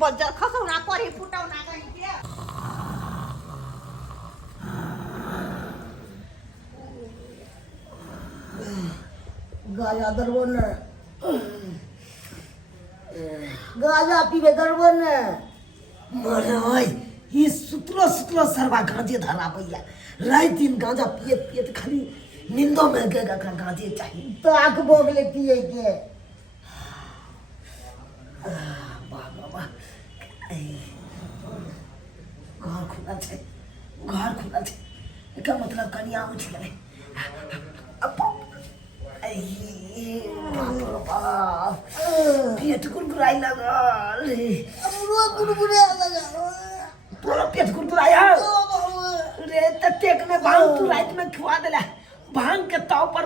Buzzer खसौना परी फुटौना कहीं के गाजा दरबो न गाजा पीबे दरबो न मरे ओए ये सुतलो सुतलो सरवा गांजे धरा भैया रात दिन गांजा पिए पिए तो खाली नींदो में गएगा का गांजे चाहिए तो आंख बोगले पिए के बाबा घर खुला छे एका मतलब कनिया उठ गए बाप रे बाप पेट गुड़गुड़ाई लगल पूरा पेट गुड़गुड़ाया रे ततेक में भांग तू रात में खवा देला भांग के ताव पर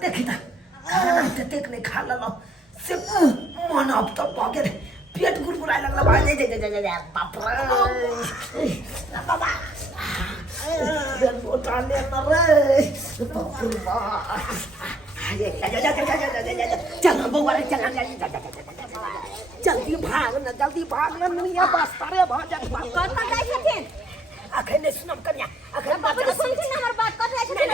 देखी था खाना ततेक ने खा लो से मन अब तो पके पेट गुड़गुड़ाई लगल भाई जे बाप रे बाबा मोटा ले न रे बाप रे बाप चल बउआ रे जल्दी भाग न दुनिया बसता रे भाग कत जाय छथिन अखन ने सुनम कन्या अखन बाबूजी सुनथिन हमर बात कत जाय छथिन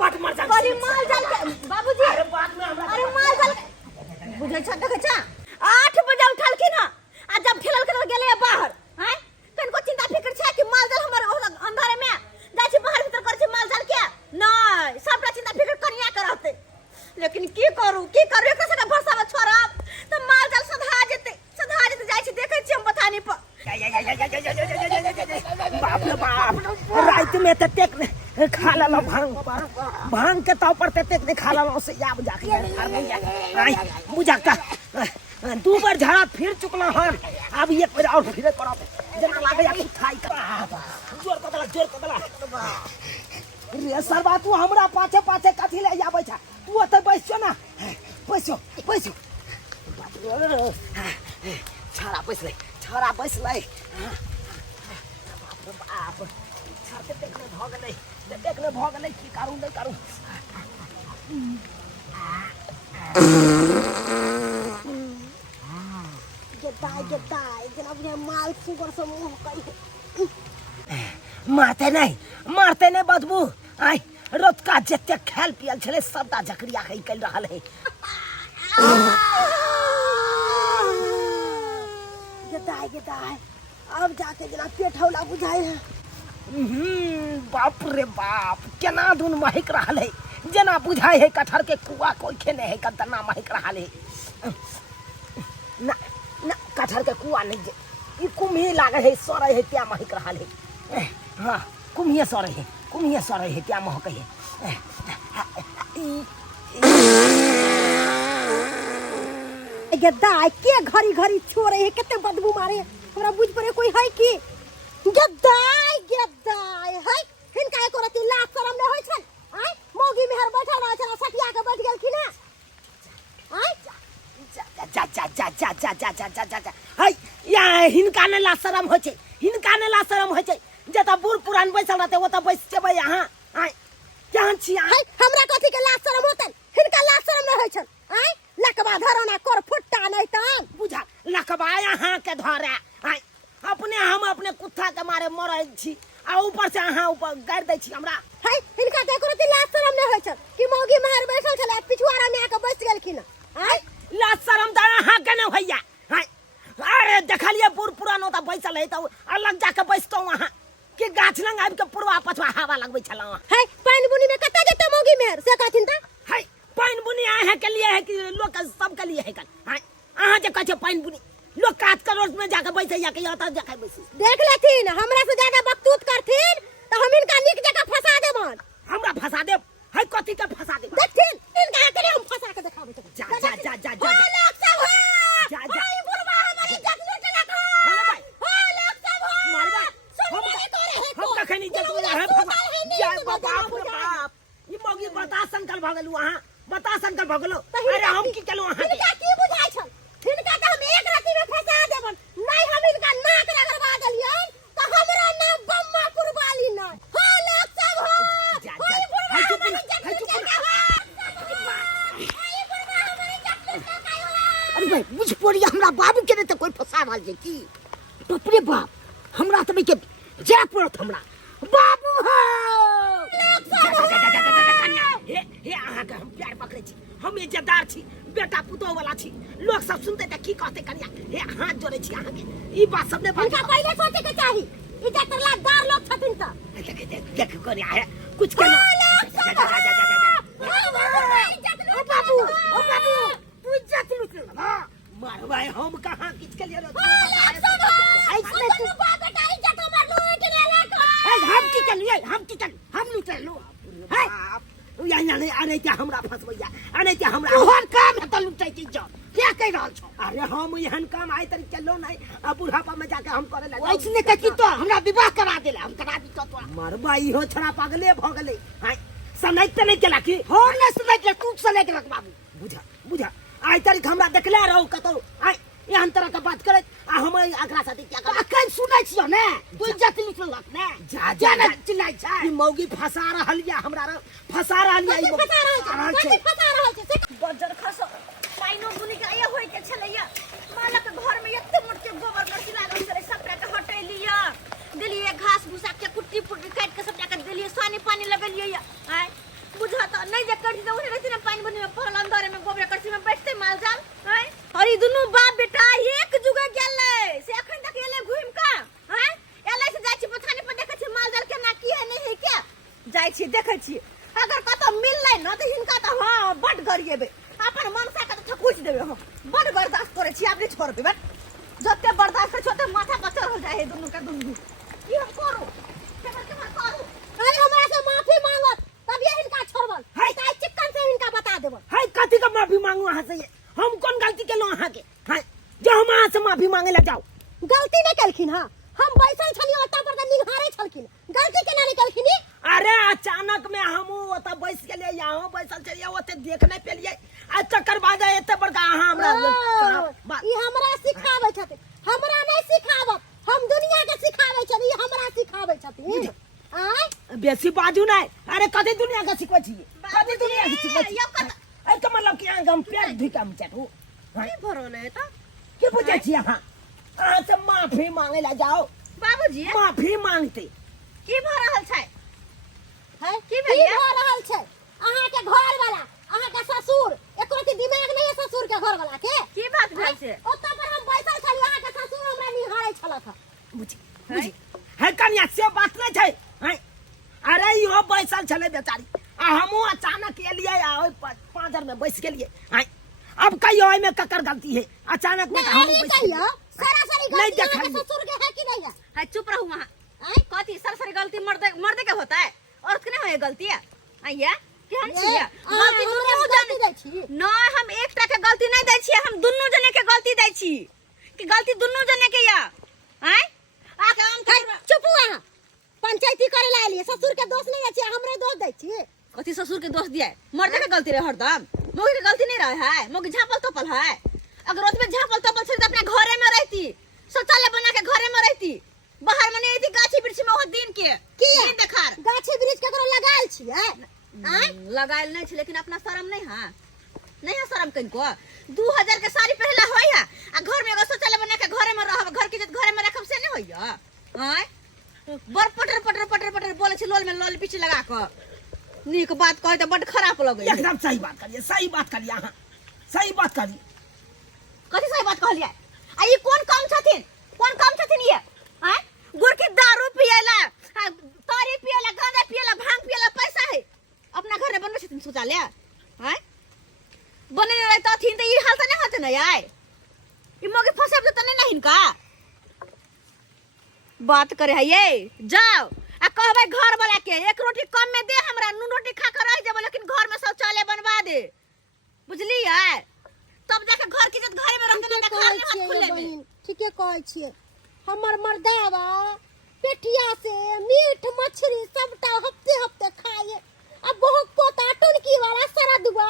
बाट मर जा बड़ी माल जाल के बाबूजी अरे बात में हमरा अरे माल जाल बुझै छ देखे छ 8 बजे उठलखिन आ जब खेलल कर गेले बाहर हैं कनको चिंता फिकर छै कि माल जाल हमर अंधारे में जाय छै बाहर भीतर कर छै माल जाल के नहीं सबटा चिंता फिकर कनिया करते लेकिन की करू एकरा से भरसा में छोड़ा तो माल जाल सधा जेते जाय छै देखे छी हम बतानी पर बाप रे बाप रात में ततेक खा लो भांग के ताव पर ततेक ने खा लो से या बुझा के आई बुझा का 2 बार झाड़ा फिर चुकला हन अब एक बार और फिर करब जना लागे या खाई का जोर कदला रे सरबा तू हमरा पाछे कथि ले आबै छ तू ओते बैसो ना बैसो छाड़ा बैस ले बाप रे बाप छाते देखने भ गेलै की करू नहीं करू गेदाय जना बुझे माल सुगर से मुंह कई मारते नहीं बदबू आई रोज का जते खेल पियल छले सबटा जकरिया है कल रहल है गेदाय अब जाके जना पेट हौला बुझाई है बाप रे बाप केना दुन महक रहल है जना बुझाई है कठहर के कुआ कोई खेने है कतना महक रहल है ना कठहर के कुआ नहीं ई कुम्ही लागे है सरे है त्या महक रहल है हां कुम्हिए सरे है त्या महक है गेदाय के घरी छोरे है केते बदबू मारे हमरा बुझ परे कोई है की गेदाय है हिनका एको रति लाज शरम नै होय छै आय मोगी मेहर बैठल रह छै सटिया के बैठ गेल की ना आय जा हाय या हिनका ने लाज शरम होय छै जता बूढ़ पुरान बैसल रहते ओता बैस जेबै यहां आय केहन छी हाय हमरा कथि के लाज शरम होतन हिनका लाज शरम नै होय छै आय लकबा धरना कर फुट्टा नहीं तन बुझा लकबा यहां के धरे आय अपने कुत्ता के मारे मरै छी आ ऊपर से अहाँ ऊपर गाड़ दै छी हमरा हाय हिनका त एको रति लाज शरम नै होय छै कि मोगी मेहर बैसल छले पिछुआरा में आके बैस गेलखिन आय लाज शरम त अहाँ के नै होइया हाय अरे देखलिए बूढ़ पुरान ओता बैसल है त अलग जाके बैसतो वहां कि गाछ लंग आबि के पुरवा पछवा हवा लगबै छला हाय पानी बुनी में कत जेते मोगी मेहर से कहथिन त हाय पानी बुनी आए के लिए है कि लोग सब के लिए है कल हाय अहाँ जे कहै छै पानी बुनी लोग काट के रोड में जाके बैसे या के यता जाके बैसे देख लेथिन हमरा से ज्यादा बकतूत करथिन त हम इनका निक जगह फंसा देबन हमरा फंसा देब हाय कथि के फंसा देब देखथिन इनका के हम फंसा के देखाबे जा लोग सब जा भाई बुरबा हमारी इज्जत लूट लगा हेलो भाई लोग सब मार भाई हम कखनी इज्जत है जा बाप रे बाप ई मोगी बता संकल भगलु वहां बता संकल भगलो अरे हम की केलु वहां इनका की बुझाई छ इनका त हम एक राति में फंसा देबन नहीं हम इनका नाक रगड़वा देलियन त हमरा नाम बम्मा कुरबाली न हो लोग सब हो हाय बुरबा हमारी इज्जत लूट लगा हाय बुरबा हमारी इज्जत लूट लगा अरे भाई बुझ पड़ी हमरा बाबू के तो कोई फसा रहल छै की टोपरे बाप हमरा त के जा पड़त हमरा बाबू हो हे अहाँ के हम प्यार पकड़े छी हम इज्जतदार छी बेटा पुतोह वाला छी लोग सब सुनते त की कहते कनिया हे हाथ जोड़े छी अहाँ के ई बात सब ने इनका पहले सोचे के चाही इज्जतदार लोग छथिन त देख कनिया है कुछ के ओ बाबू तू इज्जत लूट मार भाई हम कहां किछ के लिए हम लूट लो यहाँ नहीं आने क्या हमरा फंसबैया आने क्या हमरा तोहर काम है त लुटै की जो क्या कह रहल छौ अरे हम एहन काम आइ तरी चलो नहीं अब बुढ़ापा में जाके हम करे लगा इसने कथि तो हमरा विवाह करा देले हम करा दी तो मरबा इहो छड़ा पागले भ गेलै हाय सनैत त नहीं केला की हो न सनैत तू सनैत रख बाबू बुझा आइ तारीख हमरा देखले रहू कतौ आइ एहन तरह का बात करे आ हम एकरा साथे क्या कर अखन सुनै छियो ने तू इज्जत लुटलक ने जा ना चिल्लाइ छै ई मौगी फसा रहल या हमरा फसा रहल या ई फसा रहल छै बजर खस पाइनो बुनी के ए होय के छलैया मालक घर में एते मोट के गोबर करसी लागल छलै सबटा के हटेलिया देलिए घास भूसा के कुट्टी पुट्टी काट के सबटा के देलिए सानी पानी लगलिए आय बुझा त नहीं जे करती त उहे रहती ना पानी बुनी में पहल अंदर में गोबर करसी में बैठते माल जाल आय और ई दुनु बाप बेटा एक जुगे गेलै से अखन तक एले घुम का हैं एले से जाय छी पछानी पर देखै छी माल जाल के ना की है नहीं है के जाय छी देखै छी अगर कतो मिललै न त हिनका त हां बड गरिएबे अपन मनसा के त ठकुच देबे हम बड बर्दाश्त करे छी आब छोड़बे बट जते बर्दाश्त करे छोते माथा पर चढ़ जाय है दुनु के दुनु ई हम करू केना करू अरे हमरा से माफी मांगत तब ये इनका छोड़बल है त चिकन से इनका बता देबल है कथि का माफी मांगू अहाँ से हम कौन गलती केलो अहाँ के है जो हम अहाँ से माफी मांगे ला जाओ गलती नहीं कलखिन हां हम बैसल छलिए ओता पर त निहारे छलखिन गलती केना नहीं कलखिन अरे अचानक में हम ओता बैस गेलिए यहाँ बैसल छलिए ओते देख नहीं पेलिए आ चक्कर बाजा एते बड़का अहाँ हमरा ई हमरा सिखाबै छथिन हमरा नहीं सिखावत हम दुनिया के सिखाबै छथि ई हमरा सिखाबै छथिन आय बेसी बाजू नहीं अरे कदे दुनिया के सिखबै छी कदे दुनिया के सिखबै छी ए त मतलब कि हम पेट भिका में चटू की भरोले त की बुझै छी अहाँ अहाँ से माफी मांगे ला जाओ बाबूजी माफी मांगते की भ रहल छै है की भ रहल छै अहाँ के घर वाला अहाँ के ससुर एको के दिमाग नहीं है ससुर के घर वाला के की बात भेल छै ओता पर हम बैसल छली अहाँ के ससुर हमरा निहारे छलक बुझी है कन्या से बात नहीं छै है अरे यो बैसल छले बेचारी आ हमहु अचानक एलिए आ 5 में बैस गेलिए है अब कहियो में ककर गलती है अचानक में हम कहियो सरासरी गलती है ससुर के है कि नहीं है चुप रहू वहां आई कथि सरासरी गलती मर्द के होता है औरत के नहीं है गलती है आइया केहन छियै गलती दुनू जने दै छी नहीं हम एकटा के गलती नहीं दै छी हम दुनू जने के गलती दै छी कि गलती दुनू जने के या हैं आके हम चुप वहां पंचायती करे ला लिए ससुर के दोष नहीं है हमरे दोष दै छी कथि ससुर के दोष दिया मर्द के गलती रहे हरदम मोगी के गलती नहीं रहे है मोगी झापल तोपल है अगर रोज में झापल तोपल से अपने घरे में रहती शौचालय बना के घरे में रहती बाहर में नहीं थी गाछी वृक्ष में वो दिन के दिन देखार गाछी वृक्ष केकरो लगायल छियै हैं लगायल नहीं छै लेकिन अपना शर्म नहीं है शर्म कनको 2000 के साड़ी पहला होय है आ घर में एगो शौचालय बना के घरे में रहब घर के घर में रखब से नहीं होय हैं बड़ पटर बोले छी लोल में लोल पीछे लगा के नीक बात कहे त बड खराब लगे एकदम सही बात करिए अहाँ सही बात करिए कथि सही बात कहलिए आ ई कौन काम छथिन ये हैं गुड़ की दारू पियला तारी पियला गांजा पियला भांग पियला पैसा है अपना घर में बनबै छथिन शौचालय हैं बने रहे तथिन त ई हाल त नहीं होते न यार ई मोगे फसेब त नहीं हिनका बात करे है ये जाओ आ कहबै घर वाला के एक रोटी कम में दे हमरा नून रोटी खा कर रह जाबो लेकिन घर में शौचालय बनवा दे बुझली है तब जाके घर की इज्जत घरे में रख देना घर में हाथ खुले में ठीके कहै छियै हमर मर्दावा पेटिया से मीट मछली सबटा हफ्ते खाए अब बहुत पोता टुनकी वाला सरदुआ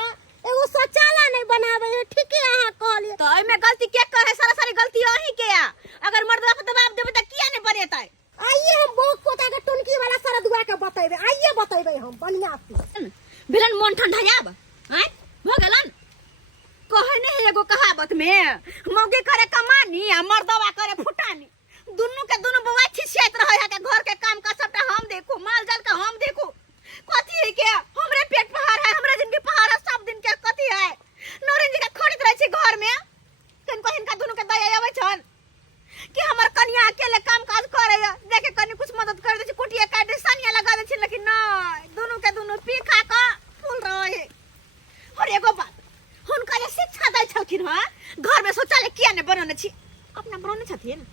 एगो शौचालय नहीं बनावे ठीके अहाँ कहलिए तो एमे गलती के करे सारी गलती अही के आ अगर मर्दवा पे दबाव देबे त किया नहीं बनेतै आइए हम बहुत पोता के टुनकी वाला सरदुआ के बतेबे आइए बतेबे हम बढ़िया से बिलन मन ठंडा जाब हैं भ गेलन कहे नहीं एगो कहावत लागत में मौगी करे कमानी आ मर्दवा करे फुटानी दुनू के दुनू बउआ खिसियात रहे है के घर के काम का सबटा हम देखो माल जाल का हम देखो कथी है के हमरे पेट पहाड़ है हमरे जिंदगी पहाड़ है सब दिन के कथी है नरेन जी के खरीद रहे छी घर में कनको हिनका दुनू के दया आवे छन कि हमर कन्या अकेले काम काज करे देखे कनी कुछ मदद कर दे छी कुटिया काट दे सानिया लगा दे छी लेकिन नहीं दुनू के दुनू पी खा का फूल रहे और एगो बात हुनका जे शिक्षा दै छलखिन हां घर में शौचालय किया ने बनने छी अपना बनने छथिन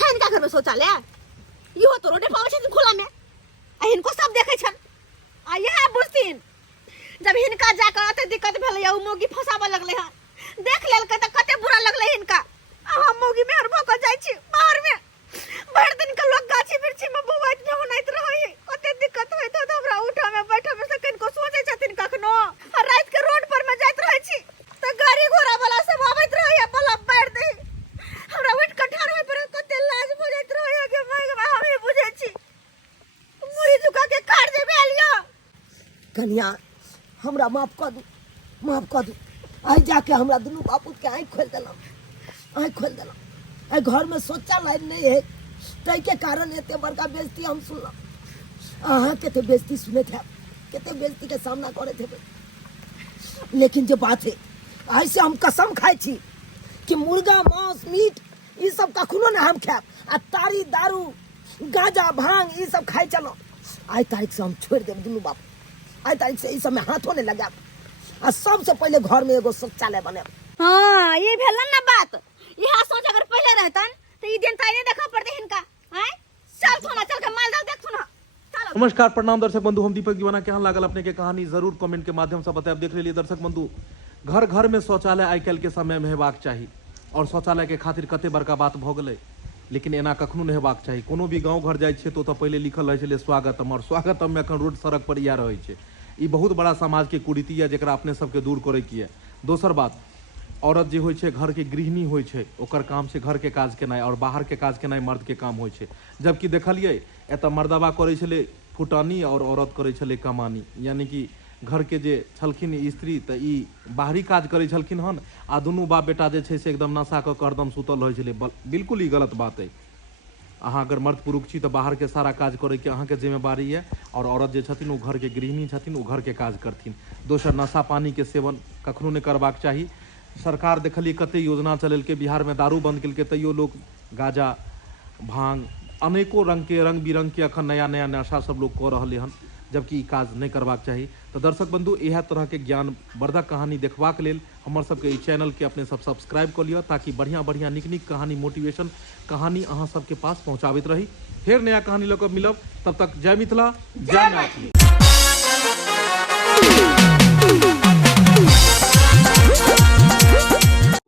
छैन का घर में शौचालय इहो तो रोडे पावे छथिन खुला में आ हिनको सब देखे छन आ यह बुझथिन जब हिनका जाकर अते दिक्कत भेल या उ मोगी फसाबे लगले हां देख लेल के त कते बुरा लगले हिनका आ हम मोगी में हर भक जाय छी बाहर में भर दिन के लोग गाछी बिरछी में बौआइत न होनैत रहै कते दिक्कत होइत त हमरा उठा में बैठा में से किनको सोचै छथिन कखनो आ रात के रोड पर में जाइत रहै छी त गाड़ी घोड़ा वाला सब आबैत रहै बलब बैठ दे हमरा उठ के ठाड़ होय पर कते लाज भ जाइत रहै के हम ही बुझै छी मुड़ी झुका के काट देबे लियो कन्या हमरा माफ कर दू आई जाके हमरा दुनू बापूत के आँख खोल देला आई घर में शौचालय नहीं है तई के कारण एते बड़का बेइज्जती हम सुनल अहाँ केते बेइज्जती सुने थे केते बेइज्जती के सामना करे थे लेकिन जो बात है आई से हम कसम खाई छी कि मुर्गा मांस मीट ई सब कखनो ना हम खाब आ तारी दारू गांजा भांग ई सब खाई चलो आई तारीख से हम छोड़ देब दुनू बाप आई तारीख से ई सब में हाथों नहीं लगाब आ सबसे पहले घर में एगो शौचालय बनाब हां ये भेल ना बात यह सोच अगर पहले रहतन तो ई दिन ताई नहीं देखा पड़ते हिनका हैं चल थोना चल के माल डाल देख थोना नमस्कार प्रणाम दर्शक बंधु हम दीपक दीवाना केहन लागल अपने के कहानी जरूर कमेंट के माध्यम से बताएब देख लेलिए दर्शक बंधु घर घर में शौचालय आइ काल्हि के समय में हेबाक चाही और शौचालय के खातिर कते बड़का बात भ गेलै लेकिन एना कखनो नहीं हेबाक चाही कोनो भी गांव घर जाय छै तो पहले लिखल रहे छलै स्वागतम और स्वागतम में अखन रोड सड़क पर इएह रहे छै ई बहुत बड़ा समाज के कुरीति है जेकरा अपने सबके दूर करे की है दोसर बात औरत जे होइ छै घर के गृहिणी होइ छै ओकर काम छै घर के काज केनाइ और बाहर के काज केनाइ मर्द के काम होइ छै जबकि देखलिए एतऽ मर्दवा करै छलै फुटानी और औरत करै छलै कमानी यानी कि घर के जे छलखिन स्त्री तऽ ई बाहरी काज करै छलखिन हन आ दुनू बाप बेटा जे छै से एकदम नशा कऽ कऽ हरदम सुतल रहै छलै बिल्कुल ई गलत बात है अहाँ अगर मर्द पुरुष छी तऽ बाहर के सारा काज करे के अहाँ के जिम्मेवारी है और औरत जे छथिन ओ घर के गृहिणी छथिन ओ घर के काज करथिन दोसर नशा पानी के सेवन कखनो नहीं करबाक चाही सरकार देखलिए कते योजना चलेलकै बिहार में दारू बंद केलकै तैयो लोग गाजा भांग अनेको रंग के रंग बिरंग के अखन नया नया नशा सब लोग कऽ रहले हन जबकि ई काज नहीं करबाक चाही तो दर्शक बंधु इएह तरह के ज्ञानवर्धक कहानी देखबाक लेल हमर सबके ई चैनल के अपने सब सब्सक्राइब कर लिअ ताकि बढ़िया बढ़िया नीक नीक कहानी मोटिवेशन कहानी अहाँ सबके पास पहुँचाबैत रही फेर नया कहानी लऽ कऽ मिलब तब तक जय मिथिला जय मैथिली।